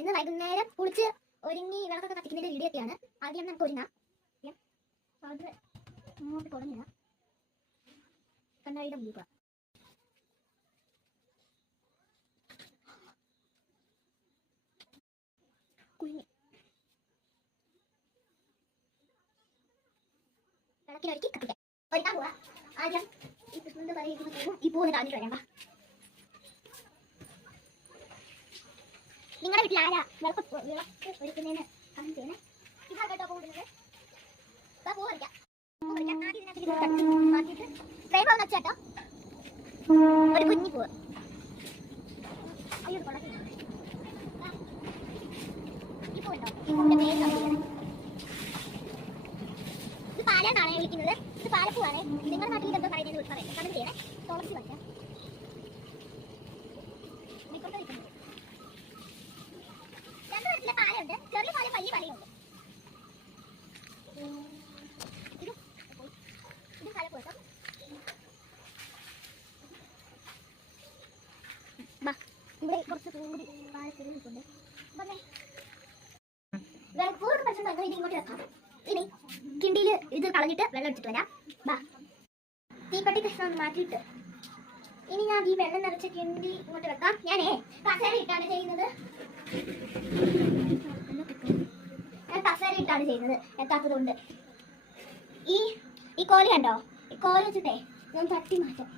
ഇന്ന് വൈകുന്നേരം കുളിച്ച് ഒരുങ്ങി വിളക്കൊക്കെ കത്തിക്കുന്നതിന്റെ വീഡിയോ ഒക്കെയാണ്. ആദ്യം നമുക്ക് ഒരുങ്ങാം. അത് അങ്ങോട്ട് തുടങ്ങില്ല കണ്ണാടിയുടെ മുമ്പ് കുഞ്ഞി വിളക്കിനൊരുക്കി കത്തിക്കാം. ഒരുക്കാൻ പോവാ. ആദ്യം ഈ കൃഷ്ണന്റെ പറയുന്ന പൂവും ഈ പൂവിന് കാണിട്ട് വരാം. നിങ്ങളുടെ വീട്ടിൽ ആരാ വിളക്ക് ഒരുക്കുന്നതിന് കമന്റ് ചെയ്യണേ. ഇതാ കേട്ടോ പൂ ഇടുന്നത്. പൂ പറിക്കാം. മാറ്റിയിട്ട് ഫ്രൈ പാവുന്ന വെച്ചാട്ടോ ഒരു കുഞ്ഞി പൂവ്. അയ്യോ ഈ പൂവുണ്ടോ? ഈ പൂവിന്റെ പേര് കമ്പിയാണ്. ഇത് പാലെന്നാണ് വിളിക്കുന്നത്. ഇത് പാലപ്പൂവാണ്. നിങ്ങളുടെ നാട്ടിൽ ഇതെന്തോ പറയുന്നത് കമന്റ് ചെയ്യണേ. തുളസി വയ്ക്കാം. രണ്ട് തരത്തിലെ പാലുണ്ട്. ചെറിയ പാലും വലിയ പാലും ഉണ്ട്. ഇത് പാലപ്പൂ കേട്ടോ. ഇവിടെ കുറച്ച് കൂടി പാലത്തിൽ നിൽക്കുന്നുണ്ട്. പൂർണ്ണ പ്രശ്നം ഇത് ഇങ്ങോട്ട് വെക്കാം. ഇനി കിണ്ടിയിൽ ഇത് കളഞ്ഞിട്ട് വെള്ളം എടുത്തിട്ട് വരാം. തീപ്പട്ടി കഷ്ണം ഒന്ന് മാറ്റിയിട്ട് ഇനി ഞാൻ ഈ വെള്ളം നിറച്ച കിണ്ടി ഇങ്ങോട്ട് വെക്കാം. ഞാനേ കസേര ഇട്ടാണ് ചെയ്യുന്നത്. ഞാൻ കസേര ഇട്ടാണ് ചെയ്യുന്നത് എത്താത്തത് കൊണ്ട്. ഈ കോല് കണ്ടോ? ഈ കോല് വെച്ചിട്ടേ ഞാൻ തട്ടി മാറ്റാം.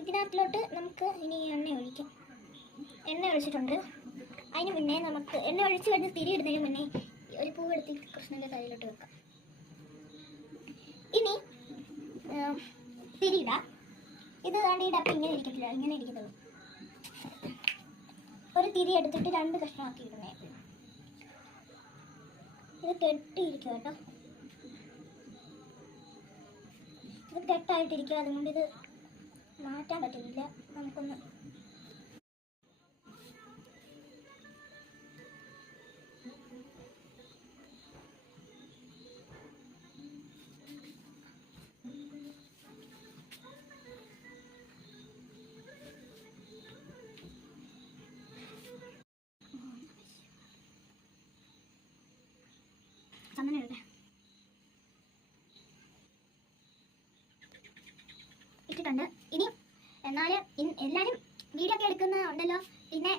ഇതിനകത്തിലോട്ട് നമുക്ക് ഇനി എണ്ണ ഒഴിക്കാം. എണ്ണ ഒഴിച്ചിട്ടുണ്ട്. അതിന് മുന്നേ നമുക്ക് എണ്ണ ഒഴിച്ച് കഴിഞ്ഞ് തിരി ഇടുന്നതിന് മുന്നേ ഒരു പൂവ് എടുത്ത് കൃഷ്ണൻ്റെ തലയിലോട്ട് വെക്കാം. ഇനി തിരി ഇടാം. ഇത് വേണ്ട ഈ ഡപ്പ ഇങ്ങനെ ഇരിക്കത്തില്ല, ഇങ്ങനെ ഇരിക്കത്തുള്ളൂ. ഒരു തിരി എടുത്തിട്ട് 2 കഷ്ണമാക്കി ഇടുന്നേ. ഇത് കെട്ടിയിരിക്കും കേട്ടോ. ഇത് കെട്ടായിട്ടിരിക്കും. അതുകൊണ്ട് ഇത് മാറ്റാൻ പറ്റുന്നില്ല. നമുക്കൊന്ന് ഇട്ടിട്ടുണ്ട്. ഇനി എന്നാലും എല്ലാവരും വീഡിയോ ഒക്കെ എടുക്കുന്ന ഉണ്ടല്ലോ. പിന്നെ